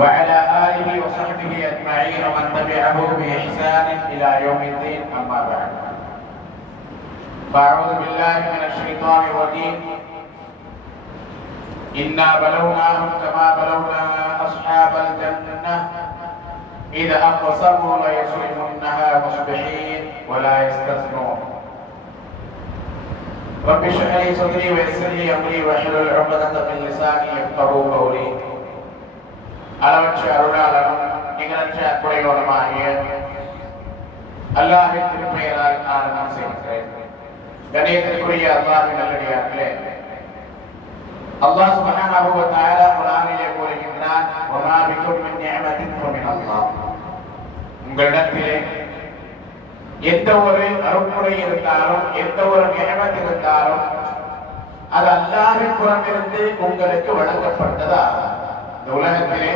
وعلى آله وصحبه أجمعين ومن تبعه بإحسان إلى يوم الدين أما بعد فأعوذ بالله من الشيطان الرجيم إنا بلوناهم كما بلونا أصحاب الجنة إذا أقسموا ليصرمنها مصبحين ولا يستثنون رب اشرح لي صدري ويسر لي أمري واحلل عقدة من لساني يفقهوا قولي அளவற்ற அருளாளரும் நிகழற்ற அன்புடையோருமாகிய அல்லாஹ்வின் திருப்பெயரால் ஆரம்பம் செய்கிறேன். கண்ணியத்திற்குரிய அல்லாஹ்வின் நல்லடியார்களே, அல்லாஹ் சுப்ஹானஹு வ தஆலா குர்ஆனிலே கூறுகின்றான், வமா பிகும் மின் நிஅமத்தின் ஃபமின் அல்லாஹ். உங்களிடத்திலே எந்த ஒரு அருட்கொடை இருந்தாலும் எந்த ஒரு நிஅமத் இருந்தாலும் அது அல்லாஹ்வின் புறமிருந்து உங்களுக்கு வழங்கப்பட்டதா. இந்த உலகத்திலே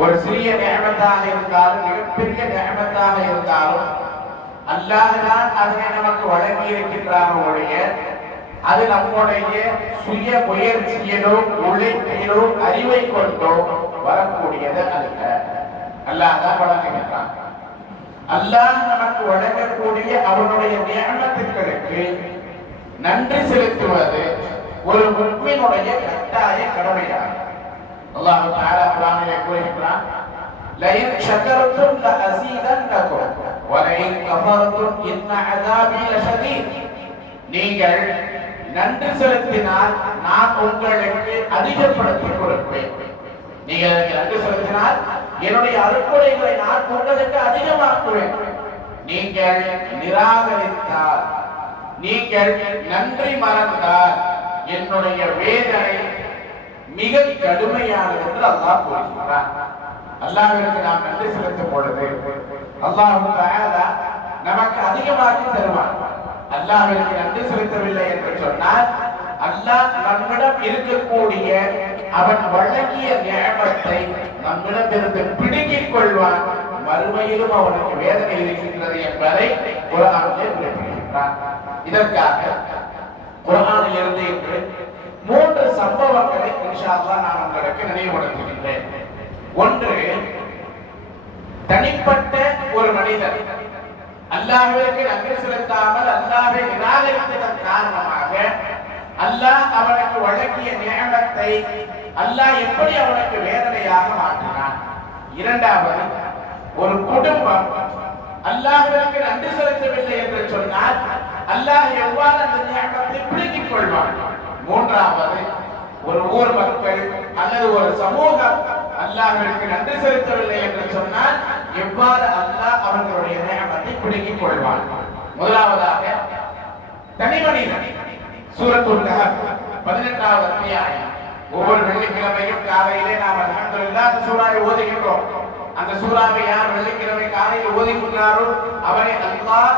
ஒரு சிறிய நிஅமத்தாக இருந்தாலும் மிகப்பெரிய நிஅமத்தாக இருந்தாலும் அல்லாஹ் தான் அதனை நமக்கு வழங்கி இருக்கின்றான். அது நம்முடைய சுய முயற்சியிலோ உழைப்பிலோ அறிவை கொண்டோ வரக்கூடியது அல்ல. அல்லாஹ் தான் வழங்குகின்றான். அல்லாஹ் நமக்கு வழங்கக்கூடிய அவனுடைய நிஅமத்துகளுக்கு நன்றி செலுத்துவது ஒரு முஃமினுடைய கட்டாய கடமையாகும். அல்லாஹ் தஆலா குர்ஆனிலே கூறுகிறான், லஇன் ஷகர்தும் லஅஸீதன்னகும் வலஇன் கஃபர்தும் இன்ன அஸாபி லஷதீத். நீங்கள் நன்றி செலுத்தினால் நான் உங்களுக்கு அதிகப்படுத்திக் கொடுப்பேன். நீங்கள் எனக்கு நன்றி செலுத்தினால் என்னுடைய அருட்கொடைகளை நான் உங்களுக்கு அதிகமாக்குவேன். நீங்கள் நிராகரித்தால், நீங்கள் நன்றி மறந்தால் என்னுடைய வேதனை மிக கடுமையானது என்று அல்லாஹ் கூறுகிறான். அல்லாஹ்விற்கு நாம் நன்றி செலுத்தும் பொழுது அல்லாஹ் தஆலா நமக்கு அதிகமாக்கி தருவான். அல்லாஹ்விற்கு நன்றி செலுத்தவில்லை என்று சொன்னால் அல்லாஹ் நம்மிடம் இருக்கக்கூடிய அவன் வழங்கிய நிஅமத்தை நம்மிடமிருந்து பிடுங்கிக் கொள்வான். மறுமையிலும் அவனுக்கு வேதனை இருக்கின்றது என்பதை குர்ஆனிலே குறிப்பிடுகின்றான். இதற்காக குர்ஆனில் இருந்து இன்று 3 சம்பவங்களை இன்ஷா அல்லாஹ் நான் உங்களுக்கு நினைவுபடுத்துகின்றேன். ஒன்று, தனிப்பட்ட ஒரு மனிதர் அல்லாஹ்விற்கு நன்றி செலுத்தாமல் அல்லாஹ்வை நிராகரித்ததன் காரணமாக அல்லாஹ் அவனுக்கு வழங்கிய நிஅமத்தை அல்லாஹ் எப்படி அவனுக்கு வேதனையாக மாற்றினான். இரண்டாவது, ஒரு குடும்பம் அல்லாஹ்விற்கு நன்றி செலுத்தவில்லை என்று சொன்னால் அல்லாஹ் எவ்வாறு அந்த நிஅமத்தை பிடுங்கிக் கொள்வான். மூன்றாவது, ஒரு ஊர் மக்கள் அல்லது ஒரு சமூகம் அல்லாஹ்விற்கு நன்றி செலுத்தவில்லை என்று சொன்னால் எவ்வாறு அல்லாஹ் அவர்களுடைய நிஅமத்தை பிடுங்கிக் கொள்வான். முதலாவதாக தனிமனிதன். சூரத்துல் கஹஃப் 18வது அத்தியாயம். ஒவ்வொரு வெள்ளிக்கிழமையும் காலையிலே நாம் அல்ஹம்துலில்லாஹ் அந்த சூறாவை ஓதுகின்றோம். அந்த சூறாவை யார் வெள்ளிக்கிழமை காலையில் ஓதுகின்றாரோ அவரை அல்லாஹ்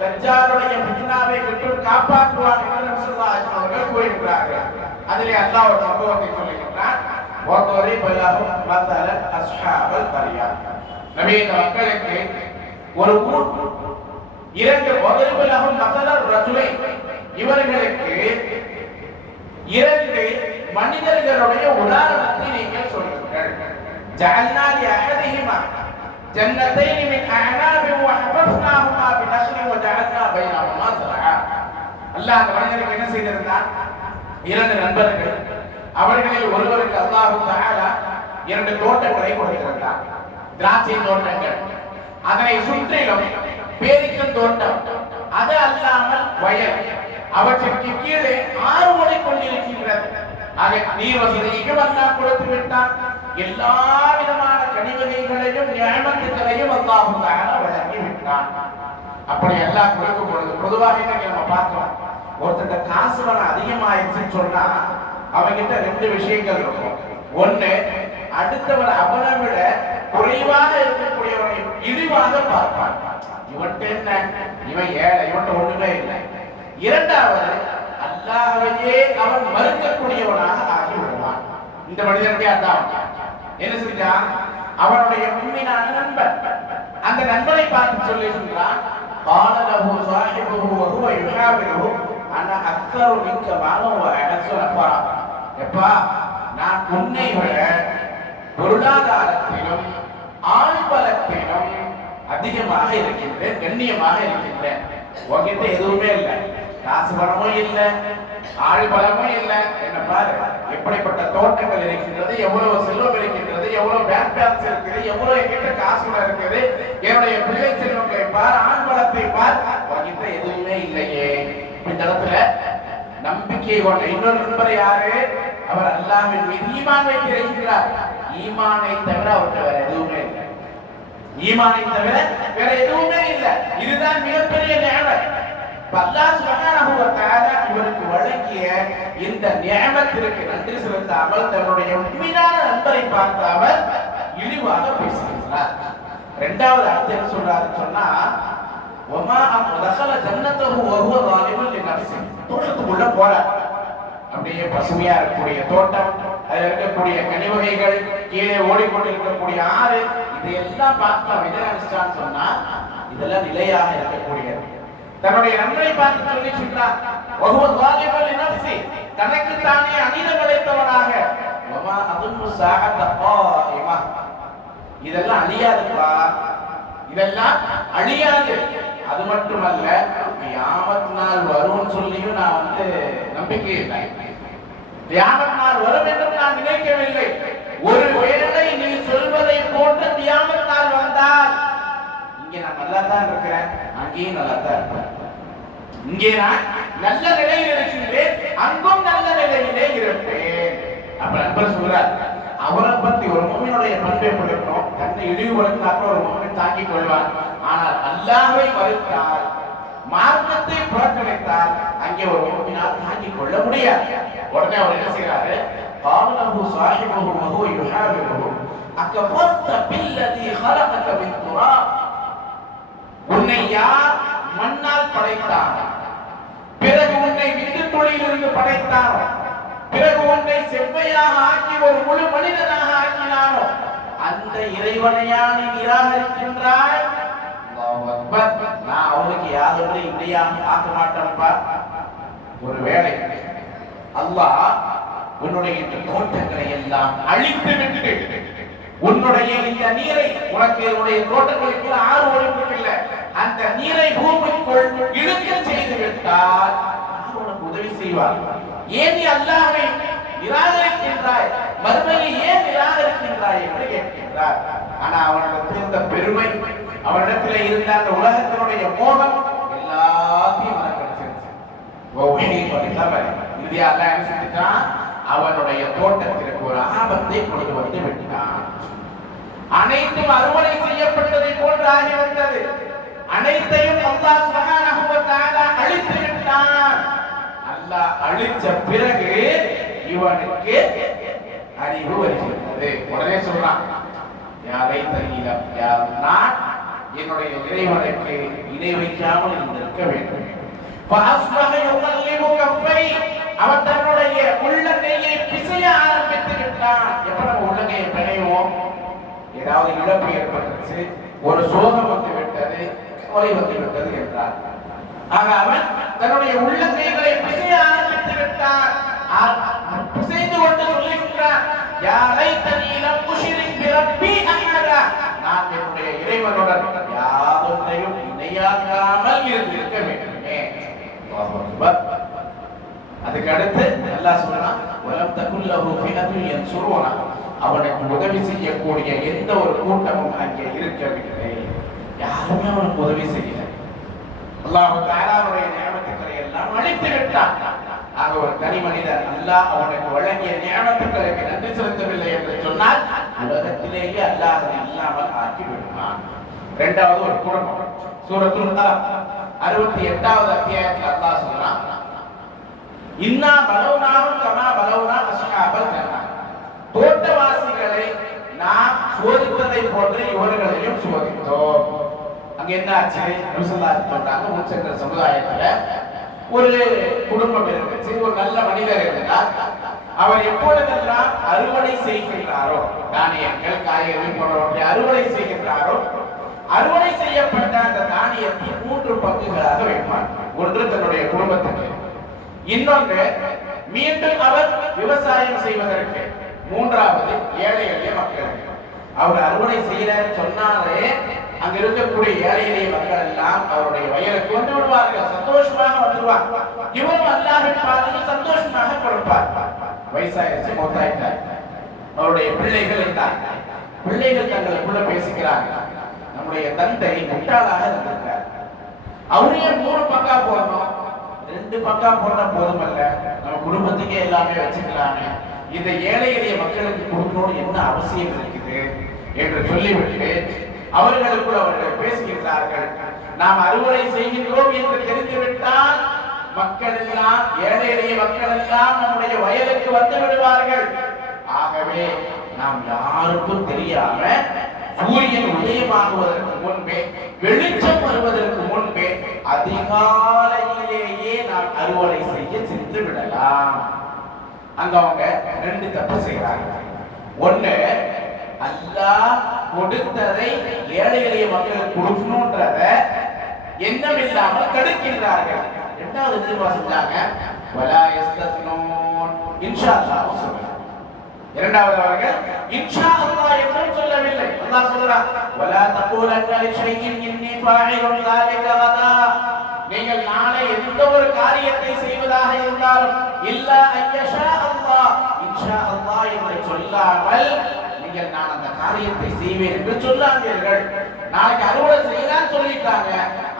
தஜ்ஜாலுடைய ஃபித்னாவை விட்டு காப்பாற்றுவான் என்று நபி ஸல்லல்லாஹு அலைஹி வஸல்லம் அவர்கள் கூறுகிறார்கள். அதிலே அல்லாஹ் ஒரு சம்பவத்தை சொல்லுகிறார். வதரிப லஹும் மஸல அஸ்ஹாபல் கர்யா. நபியே, மக்களுக்கு ஒரு ஊர் இரண்டு வதரிப லஹும் மஸல ரஜுலை, இவர்களுக்கு இரண்டு மனிதர்களுடைய உதாரணத்தை நீங்கள் சொல்லுங்கள். ஜஅல்னா லி அஹதிஹிமா ஜன்னத்தைன் மின் அஅனாபின் வஹஃபஃப்னாஹுமா பினஹ்லின் வஜஅல்னா பைனஹுமா ஸரஆ. அல்லாஹ் அந்த மனிதனுக்கு என்ன செய்திருந்தான்? இரண்டு நண்பர்கள். அவர்களில் ஒருவருக்கு அல்லாஹ் தஆலா இரண்டு தோட்டங்களை கொடுத்திருந்தான், திராட்சை தோட்டங்கள். அதனை சுற்றிலும் பேரிக்கன் தோட்டம், அது அல்லாமல் வயல். அவற்றிற்கு கீழே ஆறு ஓடிக்கொண்டிருக்கின்றது. ஆக நீர் வசதியையும் அல்லாஹ் கொடுத்து விட்டான். எல்லா விதமான கனிவகைகளையும் நியமத்துகளையும் அல்லாஹ் தஆலா வழங்கி விட்டான். அப்படி எல்லாம் கொடுக்கும் பொழுது பொதுவாக இன்னைக்கு நம்ம பார்க்கிறோம், ஒருத்தட்ட காசு பணம் அதிகமாயிருச்சுன்னு சொன்னா அவங்கிட்ட ரெண்டு விஷயங்கள் இருக்கும். ஒண்ணு, அடுத்தவர் அவனை விட குறைவாக இருக்கக்கூடியவனை இழிவாக பார்ப்பான். இவன்ட்ட என்ன, இவன் ஏழை, இவன்ட்ட ஒண்ணுமே இல்லை. இரண்டாவது, அல்லாஹ்வையே அவன் மறுக்கக்கூடியவனாக ஆகி விடுவான். இந்த மனிதனுடைய அதான் என்ன செஞ்சான்? அவனுடைய உண்மையான நண்பன் அந்த நண்பனை பார்த்து சொல்லுகின்றான், قال له صاحبه وهو يحاوره انا اكثر منك مالا واعز نفرا. எப்பா, நான் உன்னை விட பொருளாதாரத்திலும் ஆழ்பலத்திலும் அதிகமாக இருக்கின்றேன், கண்ணியமாக இருக்கின்றேன். உங்ககிட்ட எதுவுமே இல்லை, காசு பணமும் இல்லை, ஆள் பலமும் இல்லை. என்ன பாரு, எப்படிப்பட்ட தோட்டங்கள் இருக்கின்றது, எவ்வளவு செல்வம் இருக்கின்றது, எவ்வளவு பேங்க் பேலன்ஸ் இருக்குது, எவ்வளவு என்கிட்ட காசு இருக்குது, என்னுடைய பிள்ளை செல்வங்களை பார், ஆண் பலத்தை பார், உங்ககிட்ட எதுவுமே இல்லையே. இந்த இடத்துல நம்பிக்கை கொண்ட இன்னொரு நண்பர் யாரு? அவர் அல்லாஹ்வின் மீது ஈமான் வைத்திருக்கிறார். ஈமானை தவிர அவர்கிட்ட வேற எதுவுமே இல்லை. ஈமானை தவிர வேற எதுவுமே இல்லை. இதுதான் மிகப்பெரிய நியமத். அல்லாஹ் சுப்ஹானஹு வ தஆலா இவருக்கு வழங்கிய இந்த நியமத்திற்கு நன்றி செலுத்தாமல் தன்னுடைய உண்மையான நண்பரை பார்த்து அவர் இழிவாக பேசுகிறார். இரண்டாவது அர்த்தம் என்ன சொல்றாரு சொன்னா, வமா தഖல ஜன்னத்தஹு வ ஹுவ ஸாலிமுன் லினஃப்ஸி. தோட்டத்துக்குள்ள போறார். அப்படியே பசுமையா இருக்கக்கூடிய தோட்டம், அதுல இருக்கக்கூடிய கனி வகைகள், கீழே ஓடிக்கொண்டிருக்கக்கூடிய ஆறு, இதையெல்லாம் பார்த்து அவன் என்ன நினைச்சான்னு சொன்னா, இதெல்லாம் நிலையாக இருக்கக்கூடியது. தன்னுடைய நண்பரை பார்த்து சொல்லி சொல்றார், வஹுவ ஸாலிமுன் லினஃப்ஸி, தனக்கு தானே அநீதம் இழைத்தவனாக, வமா அதுன்னு ஸாஅத காயிமா, இதெல்லாம் அழியாதுப்பா, இதெல்லாம் அழியாது. அது மட்டுமல்ல, கியாமத் நாள் வரும்னு சொல்லியும் நான் நம்பிக்கை இல்லை. கியாமத் நாள் வரும் என்று நான் நினைக்கவில்லை. ஒருவேளை நீ சொல்வதை போன்ற கியாமத் நாள் வந்தால், இங்கே நான் நல்லா தான் இருக்கிறேன், அங்கேயும் நல்லா தான் இருப்பேன். இங்கே நான் நல்ல நிலையில் இருக்கின்றேன், அங்கும் நல்ல நிலையிலே இருப்பேன். அப்ப நண்பர் சொல்றார், அவரை பத்தி ஒரு முஃமினுடைய பண்பை கொடுக்கணும். தன்னை இழிவுபடுத்தினாக்க ஒரு முஃமின் தாங்கிக் கொள்வார். ஆனால் அல்லாஹ்வை மறுத்தால், மார்க்கத்தை புறக்கணித்தால், அங்கே ஒரு முஃமினால் தாங்கிக் கொள்ள முடியாது. உடனே அவர் என்ன செய்யறாரு, காலஹு ஸாஹிபுஹு வ ஹுவ யுஹாவிருஹு அகஃபர்த பில்லதி خلقك من تراب. உன்னை யார் மண்ணால் படைத்தான், பிறகு உன்னை விந்து துளியிலிருந்து படைத்தானோ, பிறகு உன்னை செவ்வையாக ஆக்கி ஒரு முழு மனிதனாக ஆக்கினானோ, அந்த இறைவனையா நீ நிராகரிக்கின்றாய்? அல்லாஹு அக்பர். நான் அவனுக்கு யாதொன்று இணையாக ஆக்க மாட்டேன்ப்பா. ஒருவேளை அல்லாஹ் உன்னுடைய இந்த தோட்டங்களை எல்லாம் அழித்து விட்டு உன்னுடைய இந்த நீரை, உனக்கு உன்னுடைய தோட்டங்களுக்கு ஆறு ஒழுங்கில்லை, அந்த நீரை பூமிக்குள் இழுக்க செய்து விட்டால் உனக்கு உதவி செய்வார். ஏன் நீ அல்லாஹ்வை நிராகரிக்கின்றாய், மறுமையை ஏன் நிராகரிக்கின்றாய் என்று கேட்கின்றார். ஆனா அவனிடத்தில் இருந்த பெருமை, அவனிடத்தில் இருந்த அந்த உலகத்தினுடைய மோகம் எல்லாத்தையும் மறக்கடிச்சிருச்சு. இறுதியா அல்லாஹ் என்ன செஞ்சுட்டான், அவனுடைய தோட்டத்திற்கு ஒரு ஆபத்தை கொண்டு வந்து விட்டான். அனைத்தும் அறுவடை செய்யப்பட்டதை போன்று ஆகிவிட்டது. அனைத்தையும் அல்லாஹ் சுப்ஹானஹு வ தஆலா அழித்து விட்டான். அல்லாஹ் அழிச்ச பிறகு இவனுக்கு அறிவு வருகிறது. உடனே சொல்றான், யாரை தரீலம், நான் என்னுடைய இறைவனுக்கு இணை வைக்காமல் இருந்திருக்க வேண்டும். அவன் தன்னுடைய உள்ளங்கையை பிசைய ஆரம்பித்து விட்டான். எப்ப நம்ம உள்ளங்கையை பிணைவோம், ஏதாவது இழப்பு ஏற்பட்டுச்சு, ஒரு சோகம் வந்து விட்டது, கொலை வந்து விட்டது என்றார். ஆக அவன் தன்னுடைய உள்ளங்கைகளை பிசைய ஆரம்பித்து விட்டான். பிசைந்து கொண்டு சொல்லுகின்றான், யாரை தனீலம் முஷ்ரிக் பிரப்பி அஹதா, நான் என்னுடைய இறைவனுடன் யாதொன்றையும் இணையாக்காமல் இருந்திருக்க வேண்டுமே. அல்லாஹு அக்பர். அதுக்கு அடுத்து அல்லாஹ் சொல்றான், வலம் தகுல்லஹு ஃபிஅத்து யன்சுருனா, அவனுக்கு உதவி செய்யக்கூடிய எந்த ஒரு கூட்டமும் அங்கே இருக்கவில்லை. யாருமே அவனுக்கு உதவி செய்யல. அல்லாஹ் தஆலாவுடைய நியமத்துக்களை எல்லாம் அழித்து விட்டான். ஆக ஒரு தனி மனிதன் அல்லாஹ் அவனுக்கு வழங்கிய நியமத்துக்களுக்கு நன்றி செலுத்தவில்லை என்று சொன்னால் உலகத்திலேயே அல்லாஹ் இல்லாமல் ஆக்கி விடுவான். இரண்டாவது ஒரு குடும்பம். சூரத்துல் கலம் 68வது அத்தியாயத்தில் அல்லாஹ் சொல்றான், இன்னா பலவுனாஹும் கமா பலவுனா அஸ்ஹாபல் ஜன்னah, தோட்டவாசிகளை நாம் சோதித்ததை போன்று இவர்களையும் சோதித்தோம். அங்க என்ன ஆச்சு, நபி ஸல்லல்லாஹு அலைஹி வஸல்லம் சொல்றாங்க, முன்சென்ற சமுதாயத்துல ஒரு குடும்பம் இருந்துச்சு, ஒரு நல்ல மனிதர் இருந்தார். அவர் எப்பொழுதெல்லாம் அறுவடை செய்கின்றாரோ, தானியங்கள் காய்கறி போன்றவற்றை அறுவடை செய்கின்றாரோ, அறுவடை செய்யப்பட்ட அந்த தானியத்தை 3 பங்குகளாக வைப்பார். ஒன்று தன்னுடைய குடும்பத்துக்கு, இன்னொன்று மீண்டும் அவர் விவசாயம் செய்வதற்கு, மூன்றாவது ஏழை எளிய மக்களுக்கு. அவர் அறுவடை செய்யறாரு சொன்னாலே அங்க இருக்கக்கூடிய ஏழை எளிய மக்கள் எல்லாம் அவருடைய வயலுக்கு வந்து விடுவார்கள், சந்தோஷமாக வந்துடுவார். இவரும் அல்லாஹ்வின் பாதையில் சந்தோஷமாக கொடுப்பார். வயசாயிருச்சு, மொத்தாயிட்டார். அவருடைய பிள்ளைகள் இருந்தாங்க. பிள்ளைகள் தங்களுக்குள்ள பேசிக்கிறாங்க, நம்முடைய தந்தை முட்டாளாக இருந்திருக்கார், அவரையே 3 பக்கா போடணும், 2 பக்கா போட்டா போதுமல்ல, நம்ம குடும்பத்துக்கே எல்லாமே வச்சுக்கலாமே, இந்த ஏழை எளிய மக்களுக்கு கொடுக்கணும்னு என்ன அவசியம் இருக்குது என்று சொல்லிவிட்டு அவர்களுக்குள் அவர்கள் பேசுகின்றார்கள். நாம் அறுவடை செய்கின்றோம் என்று தெரிந்துவிட்டால் மக்கள் எல்லாம், ஏழை எளிய மக்கள் எல்லாம் நம்முடைய வயலுக்கு வந்து விடுவார்கள். ஆகவே நாம் யாருக்கும் தெரியாம சூரியன் உதயமாகுவதற்கு முன்பே, வெளிச்சம் வருவதற்கு முன்பே அதிகாலையிலேயே நாம் அறுவடை செய்ய சென்று விடலாம். அங்க அவங்க 2 தப்பு செய்யறாங்க. ஒண்ணு, அல்லாஹ் கொடுத்ததை ஏழை எளிய மக்களுக்கு கொடுக்கணும்ன்றத எண்ணம் இல்லாமல் தடுக்கின்றார்கள். 2வது என்ன செஞ்சாங்க? வலா யஸ்தஸ்னூன், இன்ஷா அல்லாஹ் சொல்றாங்க. 2வது அவர்கள் இன்ஷா அல்லாஹ் என்றும் சொல்லவில்லை. அல்லாஹ் சொல்றான், வலா தகூலன்ன லிஷைஇன் இன்னி ஃபாஇலுன் ذلك غدا, நீங்கள் நாளை எந்த ஒரு காரியத்தை செய்வதாக இருந்தாலும் இல்லா ஐயஷா அல்லாஹ், இன்ஷா அல்லாஹ் என்று சொல்லாமல் நீங்கள் நான் அந்த காரியத்தை செய்வேன் என்று சொல்லாதீர்கள். நாளைக்கு அறுவடை செய்யலாம் சொல்லிட்டாங்க,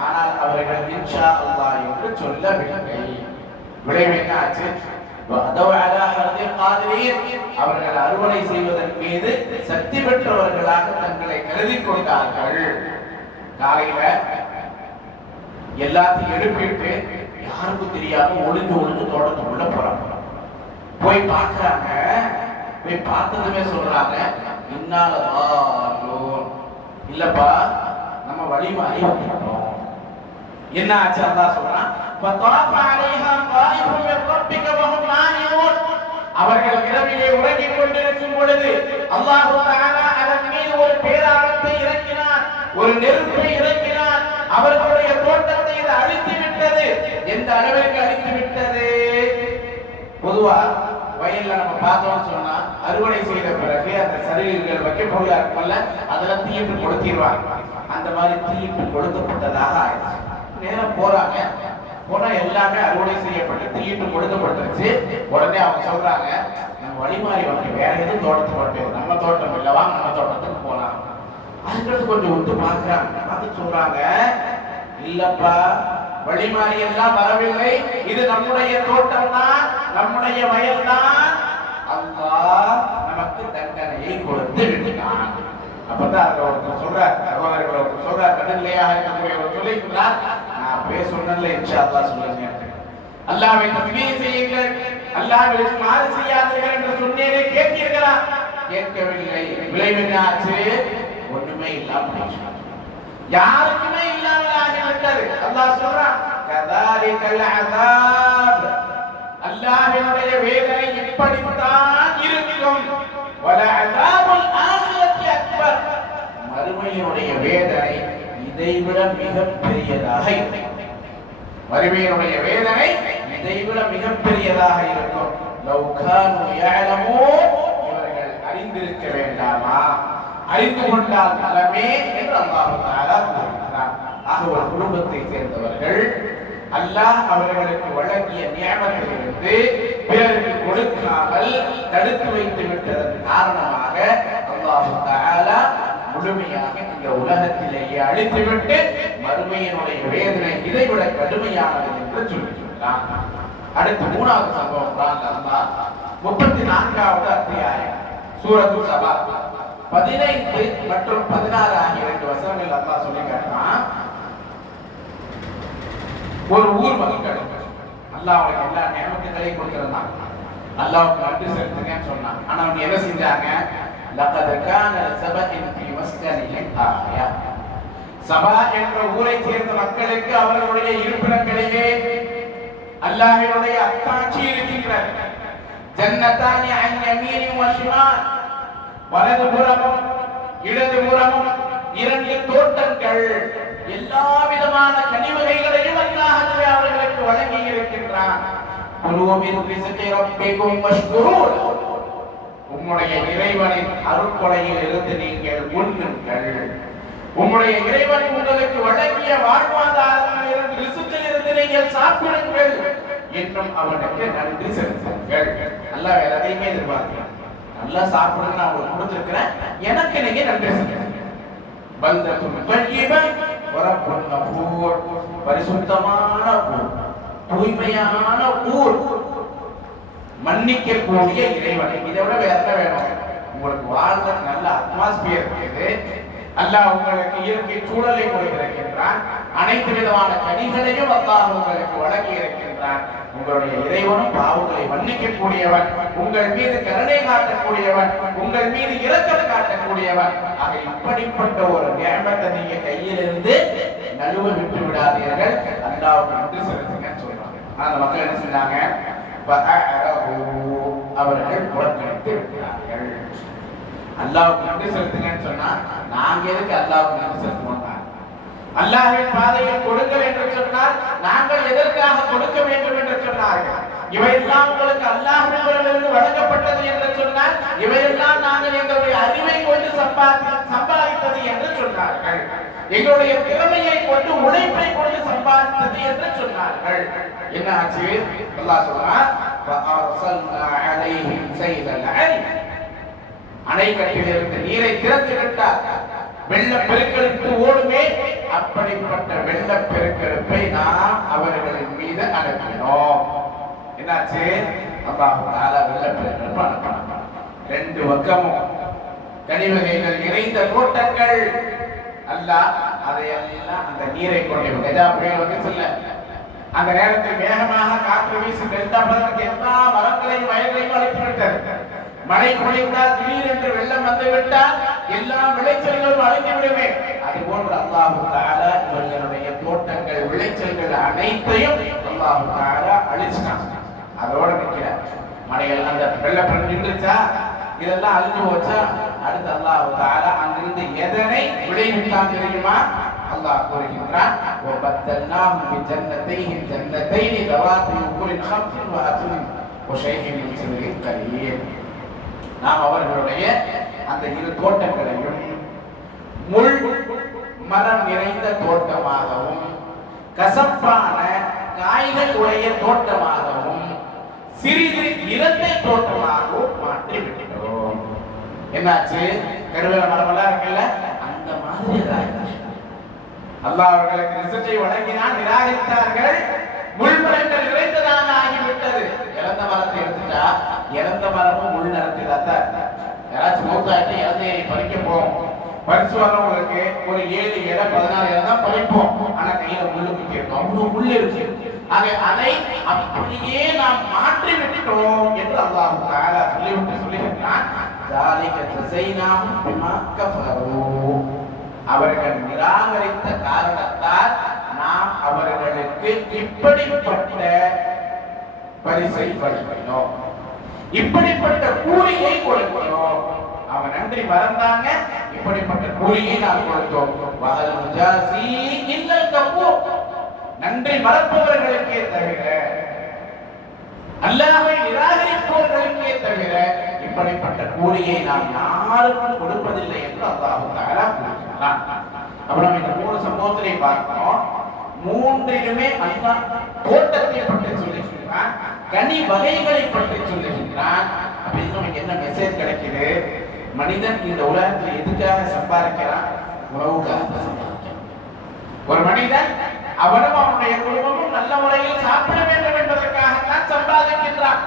ஆனால் அவர்கள் இன்ஷா அல்லாஹ் என்று சொல்லவில்லை. விளைவு என்ன ஆச்சு? அவர்கள் அறுவடை செய்வதன் மீது சக்தி பெற்றவர்களாக தங்களை கருதி கொண்டார்கள். காலையில எல்லாத்தையும் எழுப்பிட்டு யாருக்கும் தெரியாம ஒளிஞ்சு தோட்டத்துக்குள்ள போறாங்க. போய் பார்க்கறாங்க. போய் பார்த்ததுமே சொல்றாங்க, இல்லப்பா நம்ம வழி மாறி வந்துட்டோம். என்ன ஆச்சு? அல்லாஹ் சொல்றான், அவர்கள் இரவிலே உறங்கிக் கொண்டிருக்கும் பொழுது அல்லாஹ் தஆலா அதன் மீது ஒரு பேராளத்தை இறக்கினார், ஒரு நெருப்பை இறக்கினார். அவர்களுடைய தோட்டத்தை இது அழித்து விட்டது. எந்த அளவிற்கு அழித்து விட்டது? பொதுவா வயல்ல நம்ம பார்த்தோம்னு சொன்னா அறுவடை செய்த பிறகு அந்த சருகுகள் வைக்க பொருளா இருக்கும்ல, அதெல்லாம் தீயிட்டு கொளுத்திடுவாங்க. அந்த மாதிரி தீயிட்டு கொளுத்தப்பட்டதாக ஆயிடுச்சு. நேரம் போறாங்க, போனா எல்லாமே அறுவடை செய்யப்பட்டு தீயிட்டு கொடுக்கப்பட்டுருச்சு. உடனே அவங்க சொல்றாங்க, நம்ம வழிமாறி வந்து வேற எதுவும் தோட்டத்துக்கு வரட்டும், நம்ம தோட்டம் இல்லை, வாங்க நம்ம தோட்டத்துக்கு போலாம். அதுக்கு கொஞ்சம் விட்டு பார்க்கறாங்க. பார்த்து சொல்றாங்க, இல்லப்பா வழிமாறி எல்லாம் வரவில்லை, இது நம்முடைய தோட்டம் தான், நம்முடைய வயல் தான். அல்லாஹ் நமக்கு தண்டனையை கொடுத்து விட்டான். அப்பதான் ஒருத்தர் சொல்றார், சகோதரர்கள் ஒருத்தர் சொல்றார், நடுநிலையாக இருக்கக்கூடிய ஒரு சொல்லிக்கிறார், நான் அப்படியே சொன்னல இன்ஷா அல்லாஹ் சொல்லுங்க, அல்லாஹ்வை தஸ்பீஹ் செய்யுங்கள், அல்லாஹ்விற்கு மாறு செய்யாதீர்கள் என்று சொன்னேனே, கேட்கிறீர்களா? கேட்கவில்லை. விளைவு என்ன ஆச்சு? ஒண்ணுமே இல்லாம யாருக்குமே இல்லாமல் ஆகிவிட்டது. அல்லாஹ் சொல்றான், கதாலிகல் அஸாப், அல்லாஹ்வினுடைய வேதனை இப்படித்தான் இருக்கும். வல அஸாபுல் ஆகிரத்தி அக்பர், மறுமையினுடைய வேதனை இதைவிட மிகப்பெரியதாக இருக்கும். மறுமையினுடைய வேதனை இதைவிட மிகப்பெரியதாக இருக்கும். லவ் கானூ யஅலமூன், இவர்கள் அறிந்திருக்க வேண்டாமா? அறிந்து கொண்டால் நலமே என்று அல்லாஹ் தஆலா கூறுகிறார். ஆக ஒரு குடும்பத்தை சேர்ந்தவர்கள் அல்லாஹ் அவர்களுக்கு வழங்கிய நியமத்திலிருந்து பிறருக்கு கொடுக்காமல் தடுத்து வைத்து விட்டதன் காரணமாக அல்லாஹ் தஆலா முழுமையாக இந்த உலகத்திலேயே அழித்துவிட்டு மறுமையினுடைய வேதனை இதைவிட கடுமையானது என்று சொல்லியிருக்கிறார். அடுத்து 3வது சம்பவம் அல்லாஹ் 34வது அத்தியாயம் சூரத்து சபா 15 மற்றும் 16 ஆகிய 2 வசனங்கள் அல்லாஹ் சொல்லி காட்டுறான். ஒரு ஊர் மக்கள் அல்லாஹ் அவங்களுக்கு எல்லா நியமத்துகளையும் கொடுத்திருந்தான். அல்லாஹ்வுக்கு நன்றி செலுத்துங்கன்னு சொன்னான். ஆனா அவங்க என்ன செஞ்சாங்க? லகத் கான லஸபஇன் ஃபீ மஸ்கனிஹிம் ஆயா, சபா என்ற ஊரை சேர்ந்த மக்களுக்கு அவர்களுடைய இருப்பிடங்களிலே அல்லாஹ்வினுடைய அத்தாட்சி இருக்கின்றது. ஜன்னதானி அன் யமீன் வ ஷிமால், வலதுபுறமும் இடதுபுறமும் 2 தோட்டங்கள், எல்லா விதமான கனிவகைகளையும் அல்லாஹ் அவர்களுக்கு வழங்கி இருக்கின்றான். குலூ மின் ரிஸ்கி ரப்பிக்கும் வஷ்குரூ, உம்முடைய இறைவனின் அருட்கொடையில் இருந்து நீங்கள் உண்ணுங்கள். உம்முடைய இறைவன் உங்களுக்கு வழங்கிய வாழ்வாதாரத்தில் இருந்து ரிசுக்கில் இருந்து நீங்கள் சாப்பிடுங்கள். இன்னும் அவனுக்கு நன்றி செலுத்துங்கள். நல்லா வேற எதையுமே எதிர்பார்க்கிறேன். நல்லா சாப்பிடுங்க, நான் உங்களுக்கு கொடுத்திருக்கிறேன், எனக்கு நீங்க நன்றி செலுத்துங்க. பல்தத்துன் தய்யிபா வ ரப்புன் கஃபூர், பரிசுத்தமான ஊர், தூய்மையான ஊர், மன்னிக்கக்கூடிய இறைவன். இதை விட வேற என்ன வேணும்? உங்களுக்கு வாழ்ற நல்ல அட்மாஸ்பியர் இருக்குது. அல்லாஹ் உங்களுக்கு இயற்கை சூழலை கொடுத்திருக்கின்றான். அனைத்து விதமான கனிகளையும் அல்லாஹ் உங்களுக்கு வழங்கி இருக்கின்றான். உங்களுடைய இறைவனும் பாவங்களை மன்னிக்கக்கூடியவன், உங்கள் மீது கருணை காட்டக்கூடியவன், உங்கள் மீது இரக்கம் காட்டக்கூடியவன். ஆக இப்படிப்பட்ட ஒரு நியமத்தை நீங்க கையிலிருந்து நழுவ விட்டு விடாதீர்கள். அல்லாஹ்வுக்கு நன்றி செலுத்துங்கன்னு சொல்றாங்க. அந்த மக்கள் என்ன செஞ்சாங்க? அவர்கள் புறக்கணித்து விட்டார்கள். அல்லாஹ்வுக்கு நன்றி செலுத்துங்கன்னு சொன்னா நாங்க எதுக்கு அல்லாஹ்வுக்கு நன்றி செலுத்தணும்? அல்லாஹ்வின் பாதையில் கொடுங்கள் என்று சொன்னால் நாங்கள் எதற்காக கொடுக்க வேண்டும் என்று சொன்னார்கள். இவையெல்லாம் உங்களுக்கு அல்லாஹ்விடமிருந்து வழங்கப்பட்டது என்று சொன்னால் இவையெல்லாம் நாங்கள் எங்களுடைய அறிவை கொண்டு சம்பாதித்தது என்று சொன்னார்கள். எங்களுடைய திறமையை கொண்டு உழைப்பை கொண்டு சம்பாதித்தது என்று சொன்னார்கள். என்ன ஆச்சு? அல்லாஹ் சொல்றான், ஃபஅர்ஸல்னா அலைஹிம் ஸைலல் அரிம், அணைக்கட்டிலிருந்து நீரை திறந்து விட்டார். வெள்ளப்பெருக்கெடுப்பு ஓடுமே, அப்படிப்பட்ட வெள்ளப்பெருக்கெடுப்பை நாம் அவர்களின் மீது அனுப்பினோம். என்னாச்சு? அல்லாஹ் தஆலா வெள்ளப்பெருக்கெடுப்பு அனுப்பினார். ரெண்டு பக்கமும் கனிவகைகள் நிறைந்த தோட்டங்கள். அல்லாஹ் அதையெல்லாம் அந்த நீரை கொண்டு கஜா புயல் வந்து சொல்ல அந்த நேரத்தில் வேகமாக காற்று வீசி டெல்டா பகுதிக்கு எல்லா மரங்களையும் வயல்களையும் அழைத்து விட்டது. மழை பொழிந்தால் திடீரென்று வெள்ளம் வந்துவிட்டால் எல்லா விளைச்சல்களும் அழிந்து விடுமே. அது போன்று அல்லாஹ் தஆலா இவர்களுடைய தோட்டங்கள் விளைச்சல்கள் அனைத்தையும் அல்லாஹ் தஆலா அழிச்சிட்டான். அதோட நிற்கிறார். மழைகள் அந்த வெள்ளப்பெருக்கு நின்றுச்சா, இதெல்லாம் அழிஞ்சு போச்சா? அடுத்து அல்லாஹ் தஆலா அங்கிருந்து எதனை விளைவித்தான் தெரியுமா? அல்லாஹ் கூறுகின்றான், وَبَدَّلْنَاهُمْ بِجَنَّتَيْهِمْ جَنَّتَيْنِ ذَوَاتِي أُكُلٍ خَمْطٍ وَأَثْلٍ وَشَيْءٍ مِّن سِدْرٍ قَلِيلٍ. நாம் அவர்களுடைய அந்த இரு தோட்டங்களையும் முள் மரம் நிறைந்த தோட்டமாகவும் கசப்பான காய்கள் உடைய தோட்டமாகவும் சிறிது இரட்டை தோட்டமாகவும் மாற்றி விட்டோம். என்னாச்சு? கருவேல மரம் எல்லாம் இருக்குல்ல, அந்த மாதிரி அல்லாஹ் அவர்களுக்கு ரிசல்ட்டை வழங்கினால் நிராகரித்தார்கள். முள்மரங்கள் நிறைந்ததாக ஆகிவிட்டது. இறந்த மரத்தை எடுத்துட்டா இறந்த மரமும் முள் நடத்திதான். யாராச்சும் மூத்தாயிட்டு இறந்தையை பறிக்க போவோம். பறிச்சு வரவங்களுக்கு ஒரு 7 இலை 14 இலை தான் பறிப்போம். ஆனா கையில முள்ளு பிடிக்கும், அவ்வளவு முள் இருக்கு. அதை அப்படியே நாம் மாற்றி விட்டோம் என்று அல்லாஹ் தஆலா சொல்லிவிட்டான். அவர்கள் நிராகரித்த காரணத்தால் நாம் அவர்களுக்கு இப்படிப்பட்ட பரிசை வழங்கினோம், இப்படிப்பட்ட கூலியை கொடுக்கிறோம். அவன் நன்றி மறந்தாங்க, இப்படிப்பட்ட கூலியை நாம் கொடுத்தோம். நன்றி மறப்பவர்களுக்கே தவிர, அல்லாஹ்வை நிராகரிப்பவர்களுக்கே தவிர இப்படிப்பட்ட கூலியை நாம் யாருக்கும் கொடுப்பதில்லை என்று அல்லாஹ் தஆலா கூறுகிறான். அப்ப நம்ம இந்த 3 சம்பவத்திலே பார்க்கிறோம். மூன்றிலுமே அல்லாஹ் தோட்டத்தை பற்றி சொல்லுகிறான், கனி வகைகளை பற்றி சொல்லுகிறான். அப்ப இது நமக்கு என்ன மெசேஜ் கிடைக்குது? மனிதன் இந்த உலகத்தில் எதுக்காக சம்பாதிக்கிறான்? உணவுக்காக சம்பாதிக்கிறான். ஒரு மனிதன் அவனும் அவனுடைய குடும்பமும் நல்ல முறையில் சாப்பிட வேண்டும் என்பதற்காகத்தான் சம்பாதிக்கின்றான்.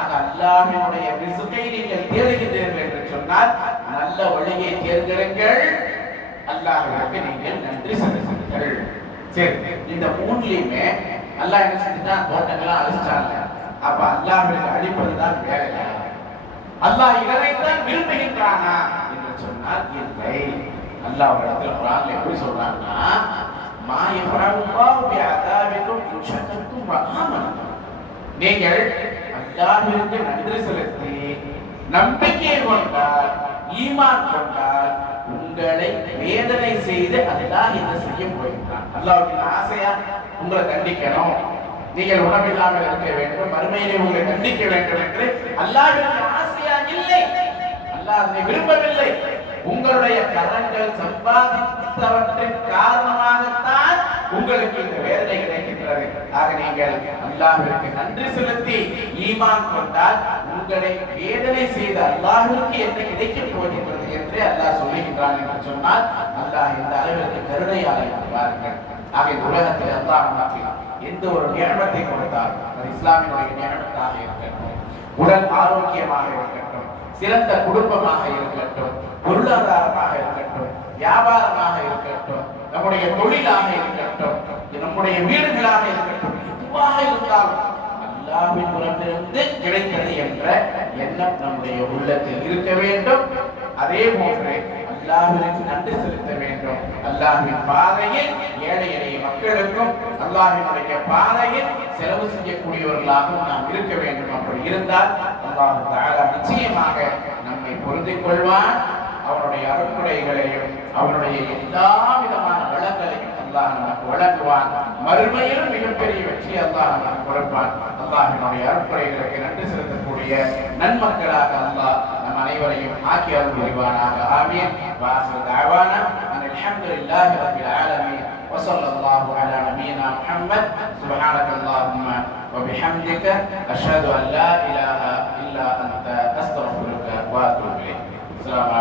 ஆக அல்லாஹ்வினுடைய ரிஸ்கை நீங்கள் தேடுகிறீர்கள் என்று சொன்னால் நல்ல வழியை தேர்ந்தெடுங்கள், அல்லாஹ்விற்கு நீங்கள் நன்றி செலுத்துங்கள். சரி, இந்த மூணுலயுமே அல்லாஹ் என்ன செஞ்சுட்டான்? தோட்டங்களை அழிச்சிட்டாங்க. அப்ப அல்லாஹ்விற்கு அழிப்பதுதான் வேலையா? அல்லாஹ் இதனைத்தான் விரும்புகின்றானா என்று சொன்னால் இல்லை. அல்லாஹ் ஒரு இடத்துல குர்ஆன்ல எப்படி சொல்றாங்கன்னா, மா யஃபஅலுல்லாஹு பிஅதாபிக்கும் இன் ஷக்கர்தும் வ ஆமன்தும். நீங்கள் அல்லாஹ்விற்கு நன்றி செலுத்தி நம்பிக்கை கொண்டால், ஈமான் கொண்டால், உங்களை வேதனை செய்து அல்லாஹ் என்ன செய்ய போகிறான்? அல்லாஹ்வுக்கு ஆசையா உங்களை தண்டிக்கணும், நீங்கள் உணவில்லாமல் இருக்க வேண்டும், மறுமையிலே உங்களை தண்டிக்க வேண்டும் என்று அல்லாஹ்விற்கு ஆசையா இல்லை. அல்லாஹ் அதை விரும்பவில்லை. உங்களுடைய கரங்கள் சம்பாதித்தவற்றின் காரணமாகத்தான் உங்களுக்கு இந்த வேதனை கிடைக்கின்றது. ஆக நீங்கள் அல்லாஹ்விற்கு நன்றி செலுத்தி ஈமான் கொண்டால் உங்களை வேதனை செய்த அல்லாஹ்விற்கு என்ன கிடைக்கப் போகின்றது என்று அல்லாஹ் சொல்லுகின்றான் என்று சொன்னால் அல்லாஹ் இந்த அளவிற்கு கருணையாளர் பாருங்கள். ஆக இந்த உலகத்தில் அல்லாஹ் நமக்கு எந்த ஒரு நியமத்தை கொடுத்தால் அது இஸ்லாமிய நியமத்தாக இருக்கட்டும், உடல் ஆரோக்கியமாக இருக்கட்டும், சிறந்த குடும்பமாக இருக்கட்டும், பொருளாதாரமாக இருக்கட்டும், வியாபாரமாக இருக்கட்டும், நம்முடைய தொழிலாக இருக்கட்டும், நம்முடைய வீடுகளாக இருக்கட்டும், எதுவாக இருந்தாலும் அல்லாஹ்வின் புறமிருந்து கிடைத்தது என்ற எண்ணம் நம்முடைய உள்ளத்தில் இருக்க வேண்டும். அதே போன்று அல்லாஹ்விற்கு நன்றி செலுத்த வேண்டும். அல்லாஹ்வின் பாதையில் ஏழை எளிய மக்களுக்கும் அல்லாஹ்வினுடைய பாதையில் செலவு செய்யக்கூடியவர்களாகவும் நாம் இருக்க வேண்டும். அப்படி இருந்தால் அல்லாஹ் தஆலா நிச்சயமாக நம்மை பொருந்திக் கொள்வான். அவனுடைய அருட்கொடைகளையும் அவனுடைய எல்லா விதமான வளங்களையும் அல்லாஹ் நமக்கு வழங்குவான். மறுமையிலும் மிகப்பெரிய வெற்றி அல்லாஹ் நமக்கு கொடுப்பான். அல்லாஹ்வினுடைய அருட்கொடைகளுக்கு நன்றி செலுத்தக்கூடிய நன்மக்களாக அல்லாஹ் நம் அனைவரையும் ஆக்கி அருள் புரிவானாக. ஆமீன். வாஸிரு தஅவானா அல்ஹம்துலில்லாஹி ரப்பில் ஆலமீன் வஸல்லல்லாஹு அலா நபியினா முஹம்மத். சுப்ஹானக்கல்லாஹும்ம வபிஹம்திக அஷ்ஹது அன் லா இலாஹா இல்லா அன்த அஸ்தக்ஃபிருக வ அத்தூபு இலைக். அஸ்ஸலாமு